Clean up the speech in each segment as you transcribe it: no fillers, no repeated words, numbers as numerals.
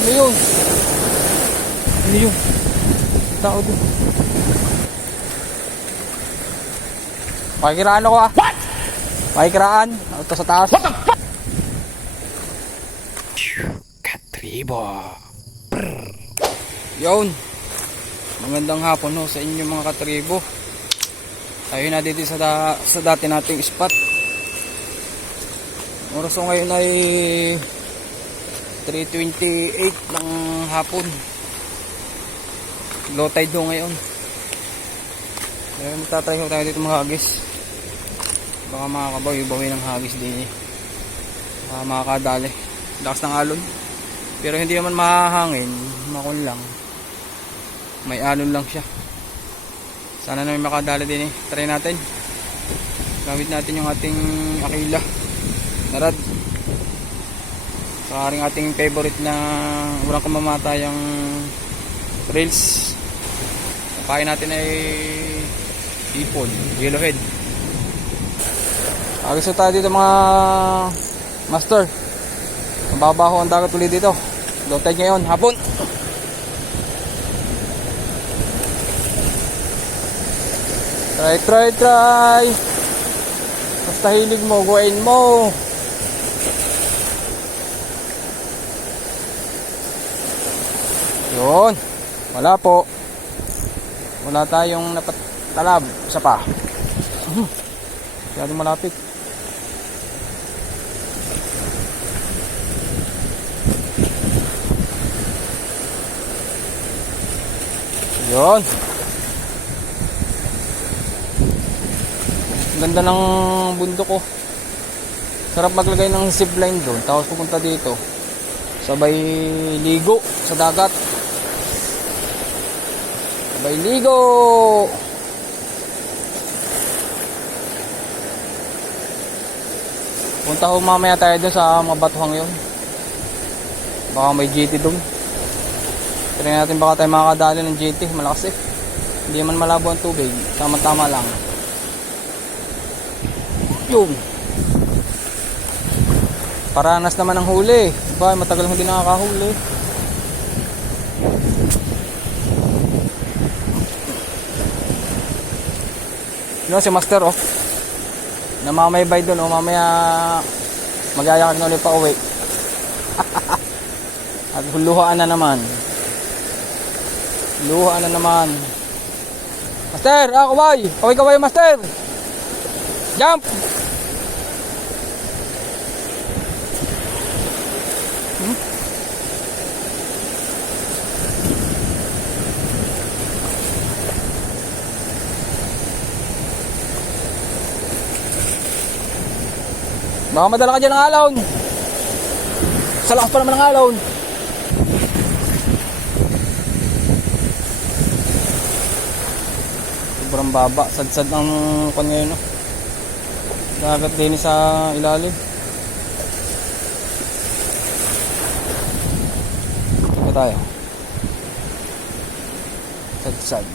Ano yun? Ano yun? Tao doon. Pakikiraan ako ah. What? Pakikiraan. Ito sa taas. What the fuck? Katribo. Yun. Magandang hapon ho sa inyo mga katribo. Tayo na dito sa dati nating spot. Oras ko ngayon ay 3:28 ng hapon. Low tide ho ngayon. Kaya magtatry ho tayo dito mga hagis. Baka makakabawi-bawi ng hagis din eh. Baka makakadali. Lakas ng alon. Pero hindi naman mahahangin. Makon lang. May alon lang siya. Sana naman makadali din eh. Try natin. Gamit natin yung ating Aquila Narad. Sa aring ating favorite na walang kamamatayang reels. Ang kain natin ay ipon, yellowhead. Gusto tayo dito mga master. Mababaho ang dagat ulit dito. Low tide ngayon, hapon. Try. Basta hilig mo, guwain mo. Yun. Wala po. Wala tayong napatalab. Isa pa. Masyadong malapit. Yun. Ganda ng bundok ko. Sarap maglagay ng zipline doon. Tapos pupunta dito. Sabay ligo sa dagat. Sabay ligo. Punta ho mamaya tayo doon sa mga batuhang yun. Baka may GT doon. Try natin baka tayo makakadali ng GT. Malakas eh. Hindi man malabo ang tubig. Tama-tama lang. Yun. Paranas naman ang huli. Diba? Matagal hindi nakakahuli. Yun si Master oh. Namamaybay doon oh. Mamaya magayakan na ulit pa uwi. At huluhaan na naman. Huluhaan na naman. Master! Kaway! Kaway Master! Jump! Baka madala ka dyan ng alon. Sa lakas pa naman ng alon. Sobrang baba. Sad-sad ng kwan ngayon no? Dagat din sa ilalim. Ito tayo. Sad-sad.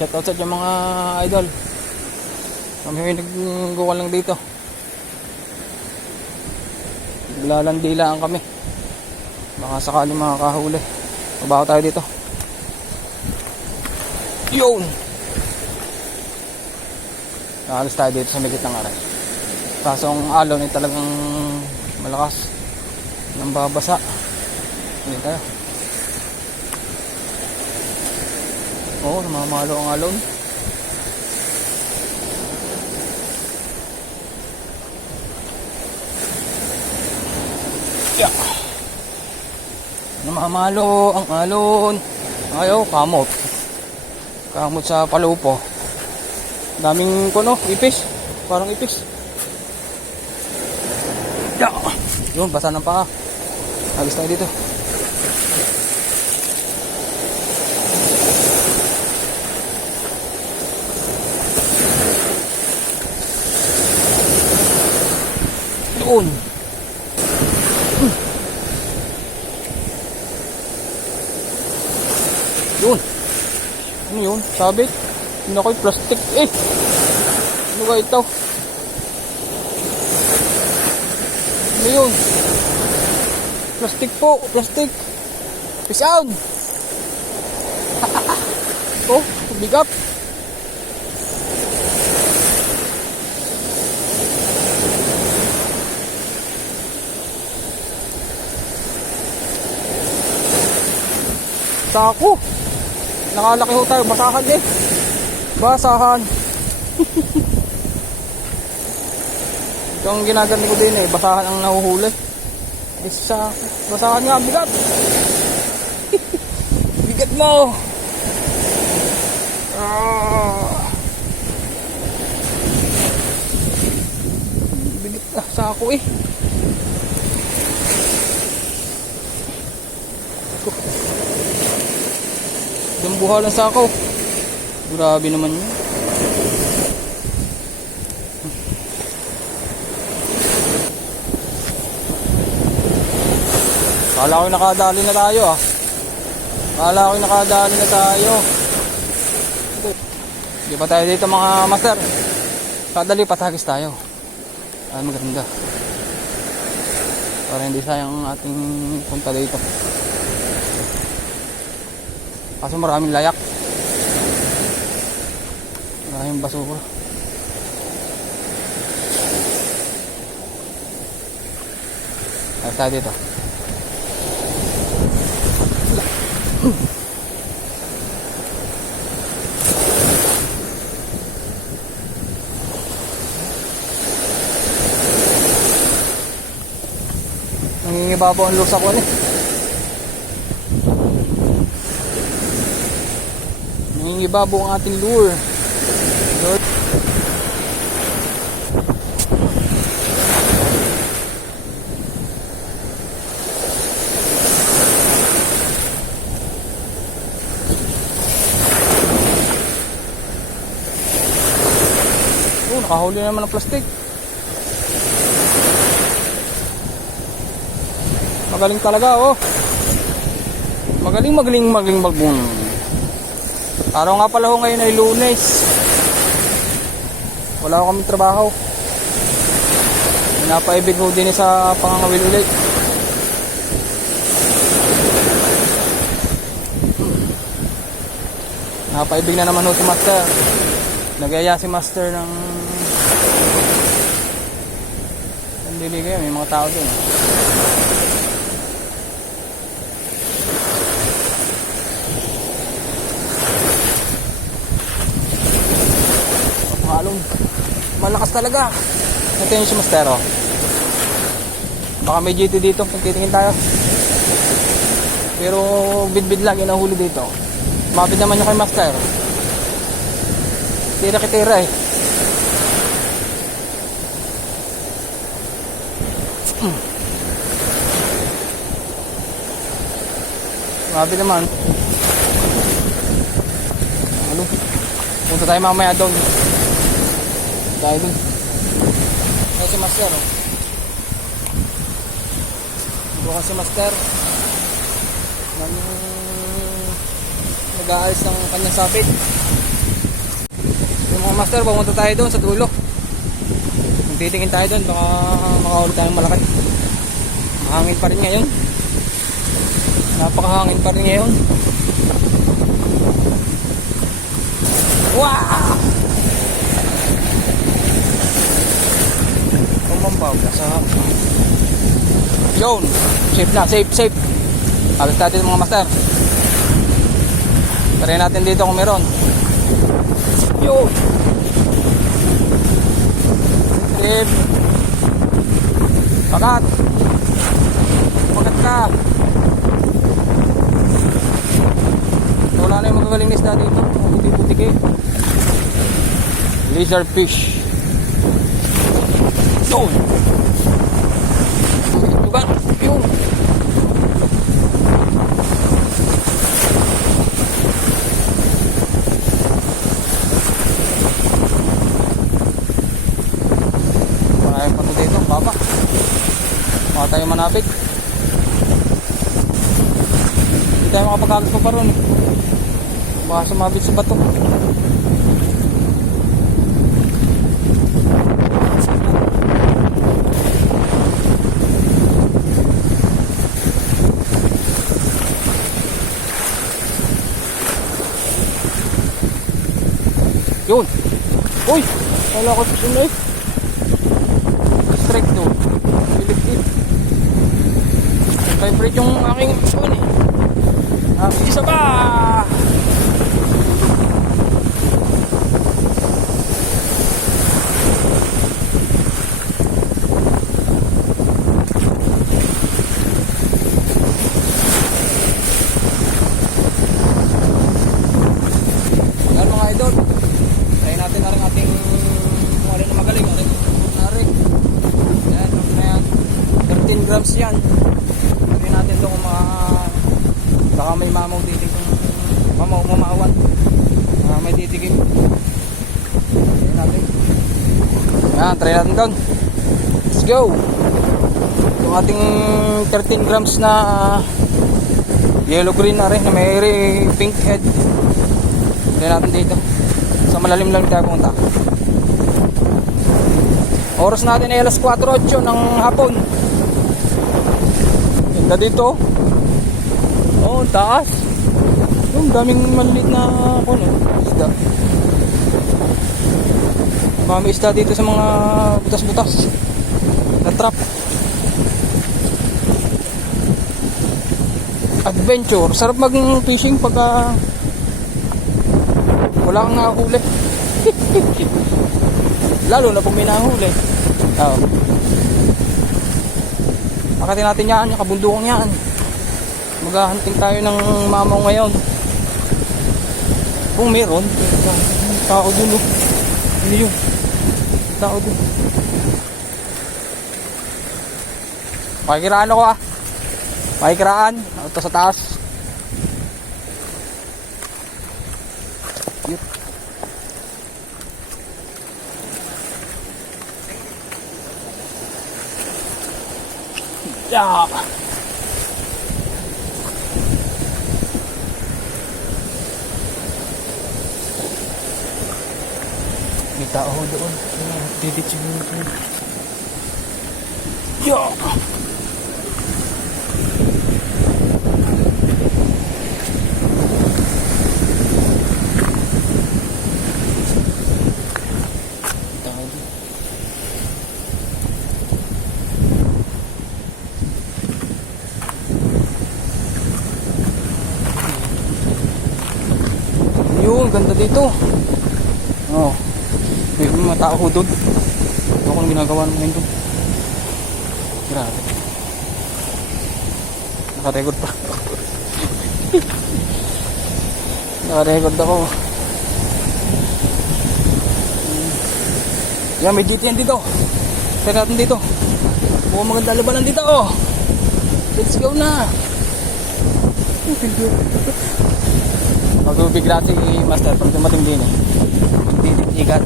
Shoutout sa dyan mga idol. Kami nag-guwan lang dito. Lalandilaan kami. Baka sakaling makakahuli. Mabaho tayo dito. Yun! Nakalis tayo dito sa migit ng aray. Kaso ang alon ay talagang malakas. Nang babasa. Hindi tayo. Oo, namamalo ang alon. Yeah. Namamalo ang alon. Ayaw, kamot. Kamot sa palupo. Daming kuno, ipis. Parang ipis. Yeah. Yun, basa ng paa. Agis tayo dito. Doon. Yun. Ano yun? Sabit? Hindi ako'y plastic eh. Ano ba ito? Ano yun? Plastic po, plastic. Peace out. Oh, bigat. Sako. Nakalaki ho tayo, basahan eh. Basahan. Ito ang ginagamit ko din eh, basahan ang nahuhuli. Isa, basahan nga, bigat. Bigat mo. Bigat ah, sako eh. Yung buha lang sako. Grabe naman yun. Kala ko nakadali na tayo ah. Kala ko nakadali na tayo. Di pa tayo dito mga master. Kadali patagis tayo. Ay maganda. Para hindi sayang ang ating punta dito. Kasi maraming layak. Maraming basura. Ayos tayo dito. Nangingibabaw ang lusa ko ulit. Nangingibabaw ang ating lure. Nakahuli naman ng plastic. Magaling talaga oh. Magaling magbun. Araw nga pala ho ngayon ay Lunes. Wala ko kaming trabaho. Pinapaibig ho din sa pangangawil ulit. Napaibig na naman ho si Master. Nagaya si Master ng Liligay, may mga tao doon. Halong malakas talaga. Ito yung si Master oh. Baka may GT dito kung titingin tayo. Pero bidbid lang inahuli dito. Mabid naman yung kay Master. Tira kitira eh. Grabe naman. Ano? Punta tayo mamaya doon. Tayo doon. Ay si Master oh. Bukan si Master. Nag-aalis ng kanyang sapit. Yung mga Master, pumunta tayo doon sa dulo. Kung titingin tayo doon, baka makahuli tayong malaki. Mahangin pa rin ngayon. Napakahangin pa rin ngayon. Wow! Kumambaw sa yun. Safe na, safe. Alis natin mga Master. Try natin dito kung meron. Yun. Safe. Pakat. Pakat ka. Wala na yung magagaling na isda dito. Buti-buti kayo. Lizard fish. Yun. Lugar. Yun. Marami pa ito dito. Baba. Baka tayo manapit. Hindi tayo makapagkagas pa ron eh. Baka sumabit sa bato. Yun. Uy! Wala ko sa eh. Strike doon. Pilit-pilit. Vibrate yung aking phone eh. Isa pa! Yan mga idol. Try natin na rin ating kung ano na magaling. Ating na rin. Yan, na yan. 13 grams yan. Try natin ito kung baka may mamaw titig mamawan. May titigin. Try natin. Yan, try natin doon. Let's go. Yung ating 13 grams na yellow green na rin na may pink head. Try natin dito. Sa malalim lang tayo pumunta. Oras natin ay alas 4:08 ng hapon. Ganda dito. Oh, taas. Yung daming maliit na isda. Mami isda dito sa mga butas-butas na trap. Adventure. Sarap mag-fishing pagka wala kang nakahuli. Lalo na pag may nakahuli. Oo. Akatin natin yan, yung kabundukang yan. Maghahunting tayo ng mamaw ngayon. Kung meron, tao dun. Hindi yun. Tao dun. Pakikiraan ako ah. Pakikiraan. Ito sa taas. Yun. Yeah. May tao doon. Didit siguro. Yeah. Yun, ganda dito. Oh. May mga tao ho doon. Ito kung ginagawa namin doon. Grabe. Naka-record pa. Naka-record ako. Yan, may GTN dito. Try natin dito. Mukhang maganda labanan dito. Oh. Let's go na. Magbibigla si Master pag dumating din eh. Tititigan.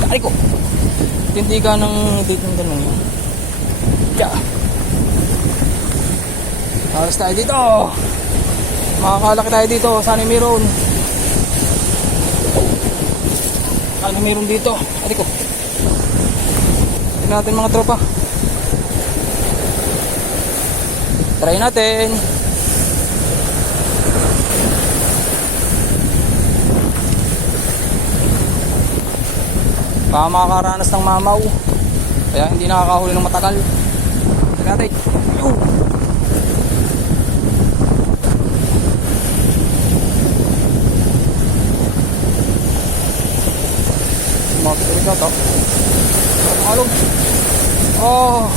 Kari ko. Tintigan ng dito ng ganun. Yeah. Alas tayo dito. Makakalaki tayo dito. Sana meron. Sana meron dito. Kari ko. Tignan natin mga tropa. Try natin. Baka makakaranas ng mamaw. Kaya hindi nakakahuli ng matagal. Tignan natin. Makakasali ka ito. Makalog. Oh.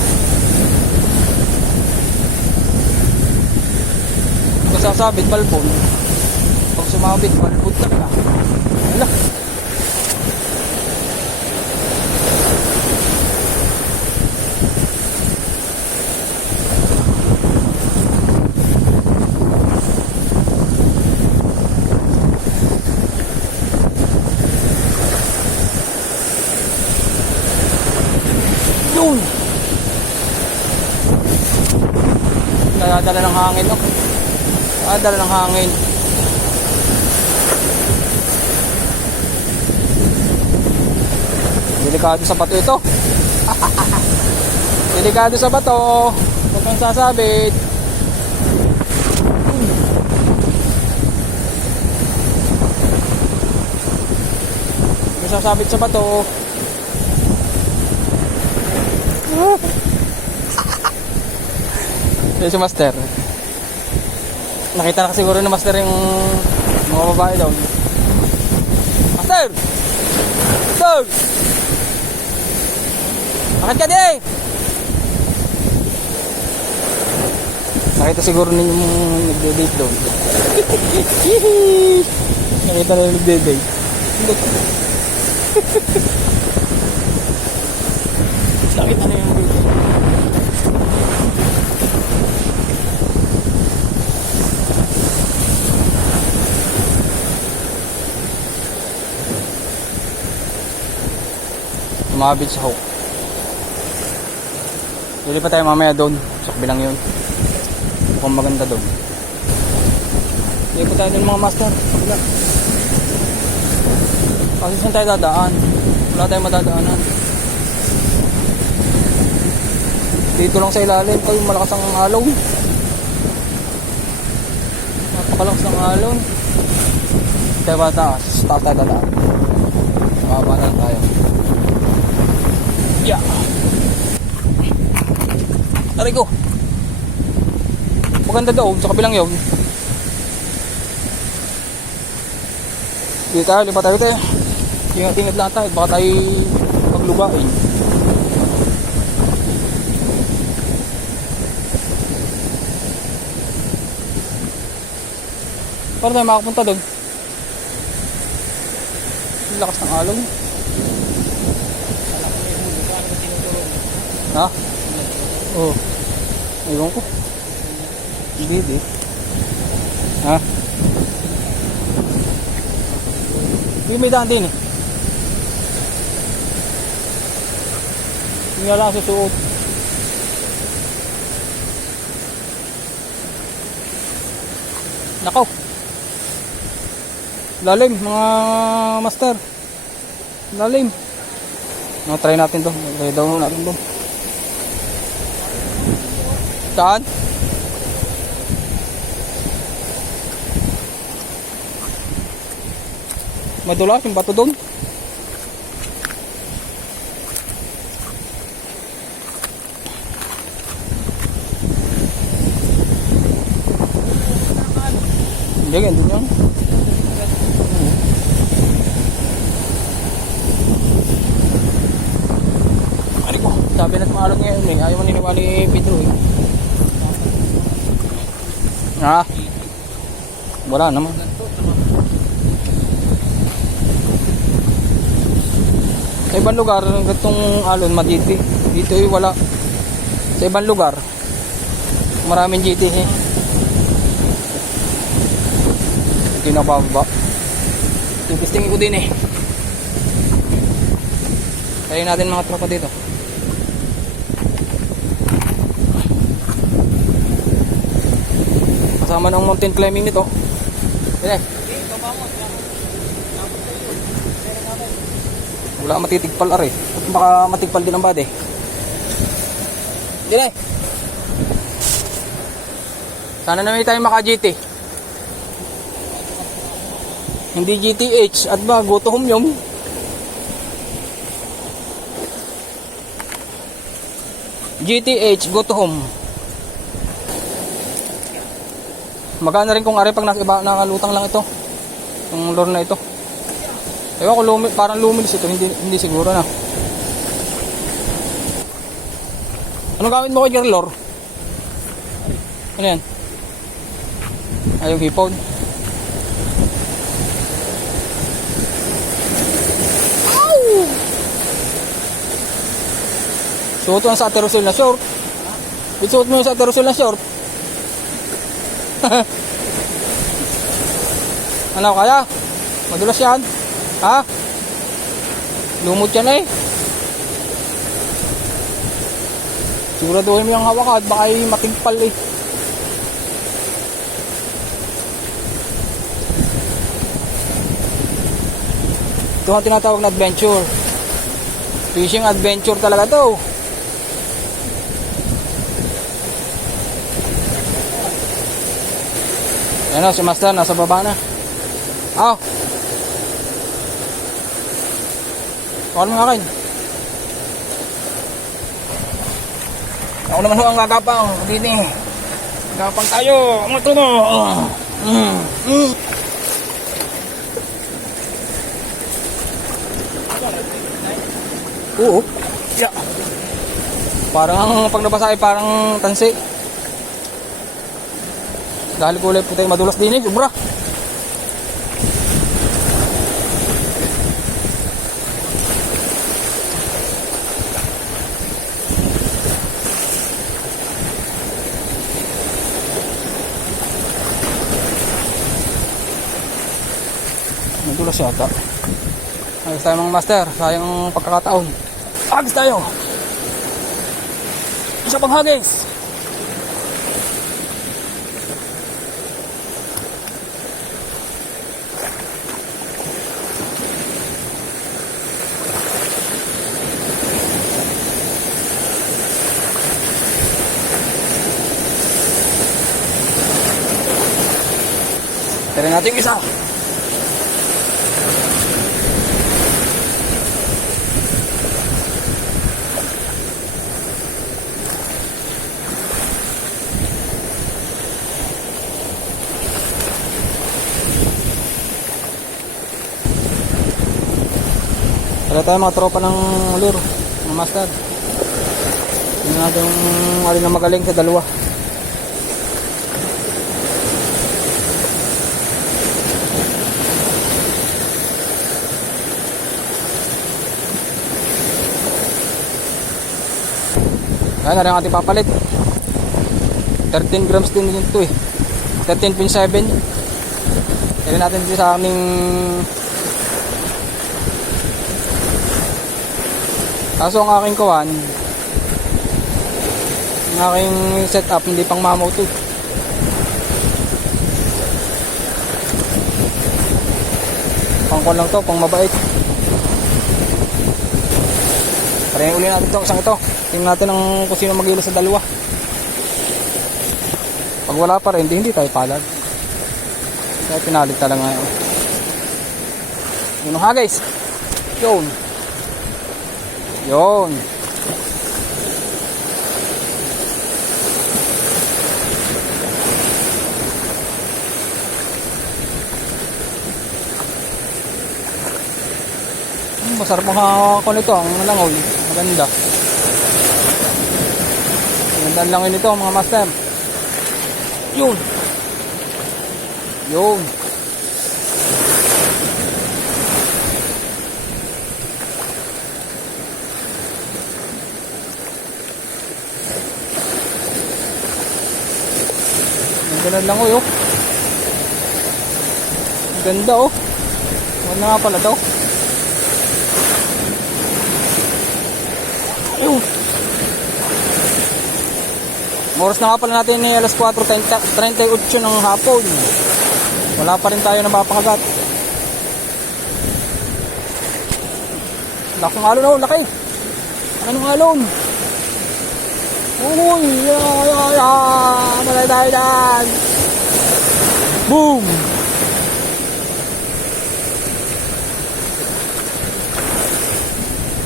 Pag sasabit, balbon. Pag sumabit, balbon talaga. Wala. Yun! Nadala ng hangin, no? Nadala ng hangin. Delikado sa bato ito. Delikado sa bato. Huwag kang sasabit. sasabit sa bato. Yan si Master. Nakita na siguro ni Master yung mga babae daw. Master! Master! Bakit ka din? Nakita siguro ninyo yung nagde-date doon. Nakita na yung nagde-date. Nakita na yung nagde-date. Tumabit sa hook. Dili pa tayo mamaya doon. Sakbi lang yun. Mukhang maganda doon. Dili pa tayo doon mga master. Wala. Kasi saan tayo dadaan? Wala tayong madadaanan. Dito lang sa ilalim. Kayo malakas ang alon. Napakalakas ng alon. Tayo ba taas? Taas tayo dadaan. Mababa na tayo. Yeah. Aray ko. Maganda daw sa kabilang yun. Dito tayo, lipat tayo tayo. Ingat-ingat lang tayo, baka tayo maglugain. Paano tayo makapunta doon? Ang lakas ng alon. Ha? Oo. Ewan ko. Hindi. Ha? Hindi may daan din eh. Hindi nga lang susuot. Nakaw. Lalim mga master. Lalim. No, try natin to. Try daw natin to. Saan? Madulas yung bato doon. Hindi, ganyan yan. Ari ko, sabi na't maalog ngayon eh. Ayaw maniniwala ni Pedro eh. Ah, wala naman. Sa ibang lugar, itong alon maditi. Dito ay wala. Sa ibang lugar, maraming GT eh. Hindi na bababa. Tupistingin ko din eh. Kaya natin mga tropa dito. Kasama ng mountain climbing nito. Sige. Wala matitigpal are. Baka matigpal din ang bade. Sige. Sana naman tayo maka GT. Hindi GTH at ba go to home yung. GTH go to home. Magana rin kung ari pag nakalutang lang ito. Yung lure na ito. Ewan ko parang lumilis ito, hindi siguro na. Anong gamit mo kay lure? Ano yan? Ay, yung hipon. Ow! Suot mo sa aterosol na short. Isuot mo sa aterosol na short. Ano kaya? Madulas yan? Ha? Lumot yan eh. Siguraduhin mo yung hawakan, baka matigpal eh. Ito ang tinatawag na adventure. Fishing adventure talaga to. Ayan o, si Master nasa baba na. Aw. Bawal mga akin. Ako naman ho ang gagapang. Dini. Gagapang tayo. Ang ito mo. Oo. Yeah. Parang pag nabasa ay parang tansi. Dahil kulay puti madulas din eh. Sobra. Madulas yata. Ayos tayo mga master. Sayang ang pagkakataon. Hagis tayo. Isa pang hagis. Tira natin yung isa. Kaya tayo mga tropa ng lure, ng master. Hindi natin yung alin na magaling sa dalawa. Ayan na rin ang ating papalit. 13 grams din ito eh. 13.7. Kaya natin dito sa aming kaso ang aking kawan, ang aking setup hindi pang mamaw to. Pangkon lang to, pang mabait. Parehin uli natin itong isang ito. Tingnan natin kung sino mag-ilo sa dalawa. Pag wala pa rin, hindi tayo palad. Kaya pinalit talaga ngayon. Yun ha guys. Yun. Yun. Masarap ang hawak ko nito. Ang langoy. Maganda. Maganda ang langoy nito mga master. Yun. Yun. Ganun lang oh. Ganda oh. Ano nga pala daw? Ayun. Oras na nga pala natin ni alas 4:38 ng hapon. Wala pa rin tayo na mapakagat. Lakong alon oh, laki. Anong alon? Uy, malay tayo dyan. Boom.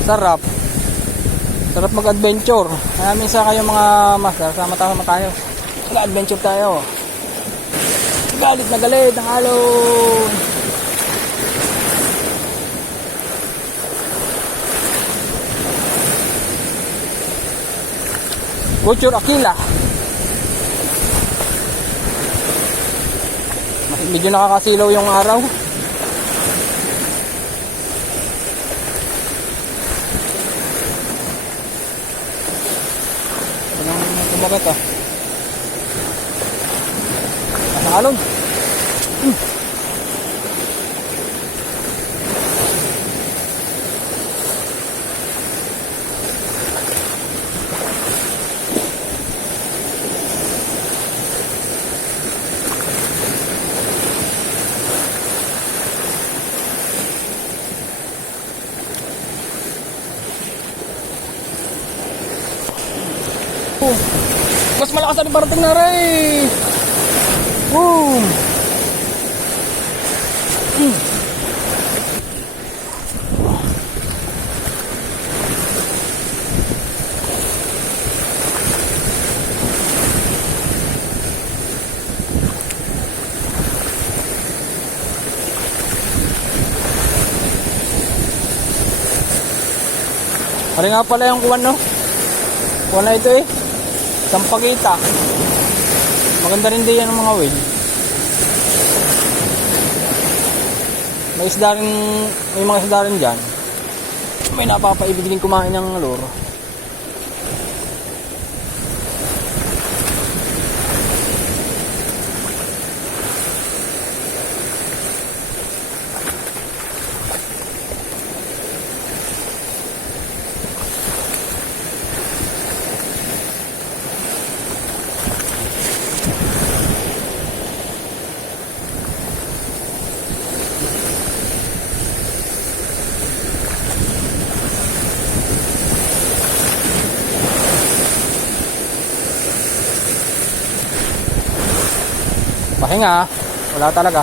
Sarap. Sarap mag-adventure. Kaya minsan kayo mga master, sama-sama tayo. Mag-adventure tayo. Galit na galit ang alon. Butcher Aquila. Medyo nakakasilaw yung araw. Anong kumagat ah? Nasa alon. Mas malakas ang parating na rin. Boom. Ari nga pala yung kuwan, no? Kuwan na ito eh. Sampagita. Maganda rin din yan ang mga whale. May isda rin, may mga isda rin dyan. May napapaibig din kumain ng lure. Pahinga, wala talaga.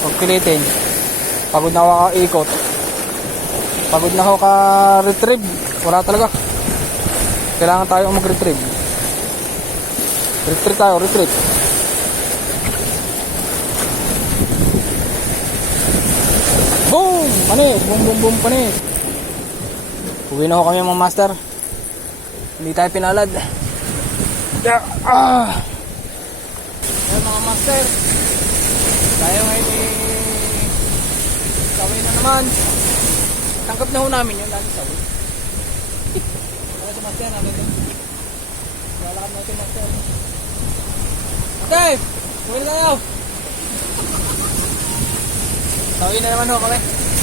Huwag pilitin. Pagod na ako ikot. Pagod na ako ka-retrieve. Wala talaga. Kailangan tayo mag-retrieve. Retrieve tayo, retrieve. Boom! Panis! Boom, boom, boom, panis. Uwi na ako kami mga master. Hindi tayo pinalad. Ayan mga master, tayo ngayon sawi na naman. Tangkap na ho namin yun, lalo sawi. Kaya sa master natin yun. Lalakad natin master. Okay, uwi na tayo. Sawi na naman ho kami.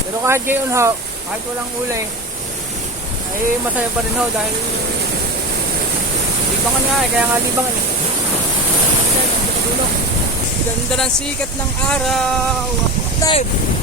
Pero kahit gayon ho, kahit walang ulay, ay masaya pa rin ho dahil libangan nga eh, kaya nga libangan eh. Ganda ng sikat ng araw. Dive!